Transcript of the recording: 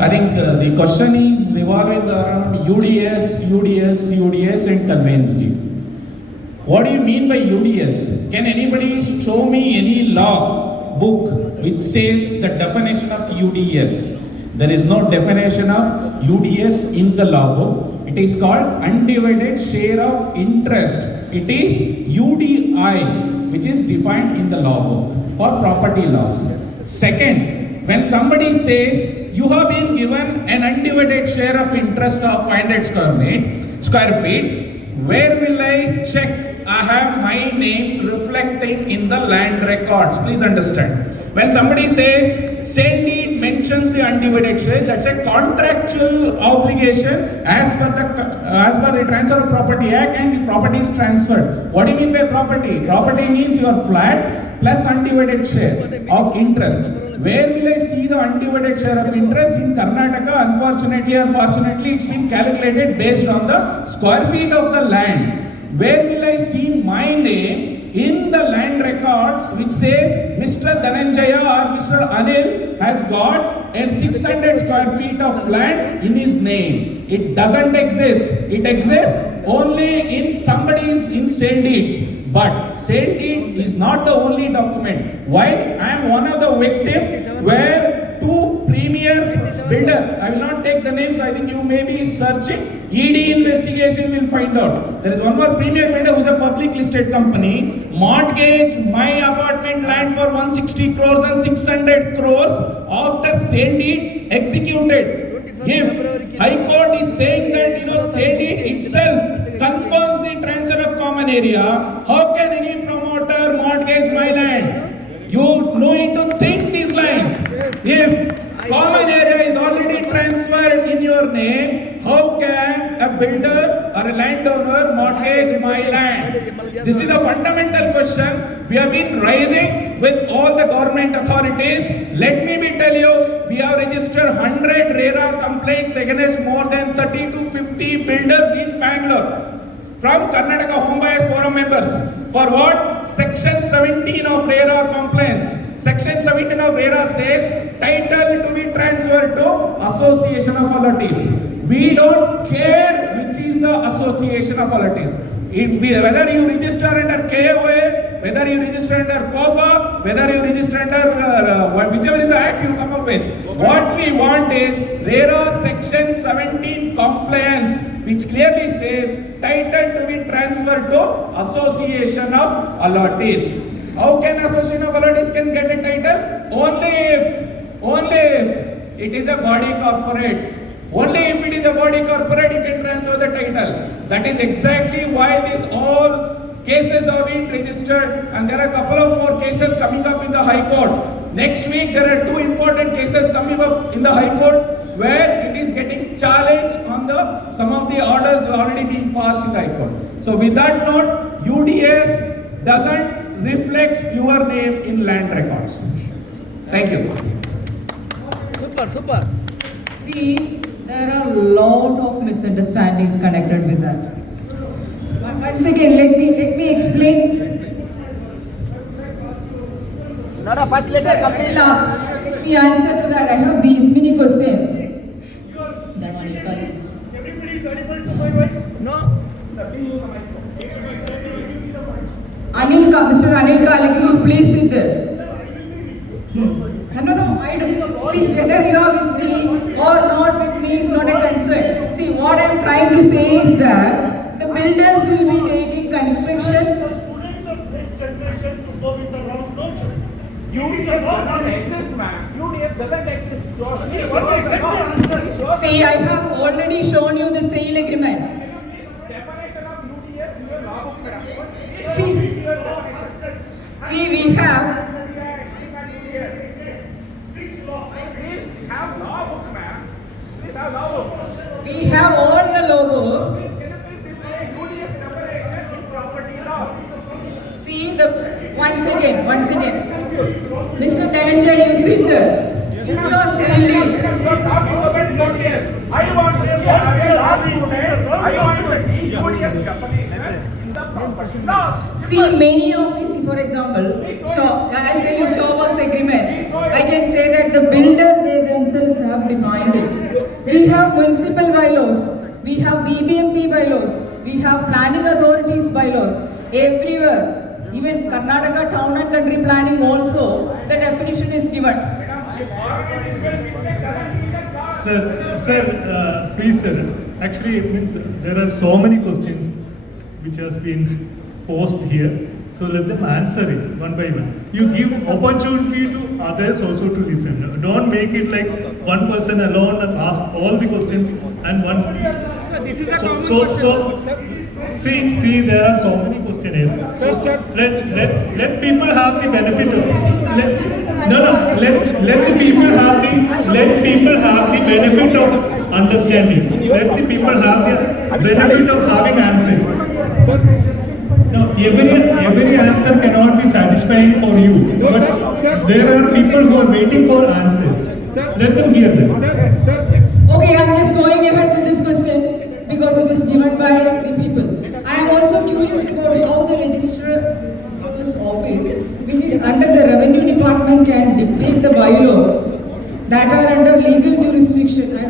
I think the question is revolving around UDS and conveyance deed. What do you mean by UDS? Can anybody show me any law book which says the definition of UDS? There is no definition of UDS in the law book. It is called undivided share of interest. It is UDI, which is defined in the law book for property laws. Second, when somebody says you have been given an undivided share of interest of 500 square feet, where will I check? I have my names reflecting in the land records. Please understand. When somebody says sale deed mentions the undivided share, that's a contractual obligation as per the Transfer of Property Act, and the property is transferred. What do you mean by property? Property means your flat plus undivided share of interest. Where will I see the undivided share of interest? In Karnataka, unfortunately or fortunately, it's been calculated based on the square feet of the land. Where will I see my name in the land records which says Mr. Dhananjaya or Mr. Anil has got a 600 square feet of land in his name? It doesn't exist. It exists only in somebody's in sale deeds. But sale deed is not the only document. Why? I am one of the victims where two premier builder, I will not take the names, I think you may be searching, ED investigation will find out. There is one more premier builder who is a public listed company, mortgaged my apartment land for 160 crores and 600 crores after sale deed executed. If High Court is saying that sale deed itself confirms the transfer of common area, how can any promoter mortgage my land? You need to think these lines. If common area is already transferred in your name, how can a builder or a landowner mortgage my land? This is a fundamental question we have been raising with all the government authorities. Let me tell you, we have registered 100 RERA complaints against more than 30 to 50 builders in Bangalore from Karnataka Home Buyers Forum members. For what? Section 17 of RERA complaints. Section 17 of RERA says title to be transferred to Association of Allottees. We don't care which is the Association of Allottees. Whether you register under KOA, whether you register under COFA, whether you register under whichever is the act you come up with. What we want is RERA Section 17 compliance, which clearly says title to be transferred to Association of Allottees. How can Association of Allottees can get a title? Only if it is a body corporate. Only if it is a body corporate you can transfer the title. That is exactly why these all cases have been registered, and there are a couple of more cases coming up in the High Court. Next week there are two important cases coming up in the High Court where it is getting challenged on some of the orders have already been passed in the High Court. So with that note, UDS doesn't reflect your name in land records. Thank you. Super. See, there are a lot of misunderstandings connected with that. Once again, let me explain. First let me answer to that. I have these many questions. Everybody is audible to my voice? No. Mr. Anil Kalagi, please sit there. No, I don't. See, whether you are with me or not with me is not a concern. See, what I am trying to say is that the builders will be taking construction. Students of next generation to go with the wrong culture. UDS doesn't exist, ma'am. UDS doesn't exist. See, I have already shown you the sale agreement. Definition of UDS in your law book, madam. See, we have. Please have law book, ma'am. Please have law book. We have all the logos. Can you please display UDS definition in property law? See, once again. Mr. Dhananjaya, you sit there. If you are saying it. I want to see UDS definition in the property law. See, many of these, for example, I'll tell you show us agreement. I can say that the builder, they themselves have defined it. We have municipal bylaws, we have BBMP bylaws, we have planning authorities bylaws. Everywhere, even Karnataka town and country planning also, the definition is given. Sir, please, sir. Actually, it means there are so many questions which has been posed here. So let them answer it one by one. You give opportunity to others also to listen. Don't make it like one person alone and ask all the questions and one. See, there are so many questions. Let people have the benefit of. Let the people have the benefit of understanding. Let the people have the benefit of having answers. No, every answer cannot be satisfying for you. But there are people who are waiting for answers. Let them hear them. Okay, I'm just going ahead with this question because it is given by the people. I am also curious about how the registrar's office, which is under the revenue department, can dictate the bylaw that are under legal jurisdiction. I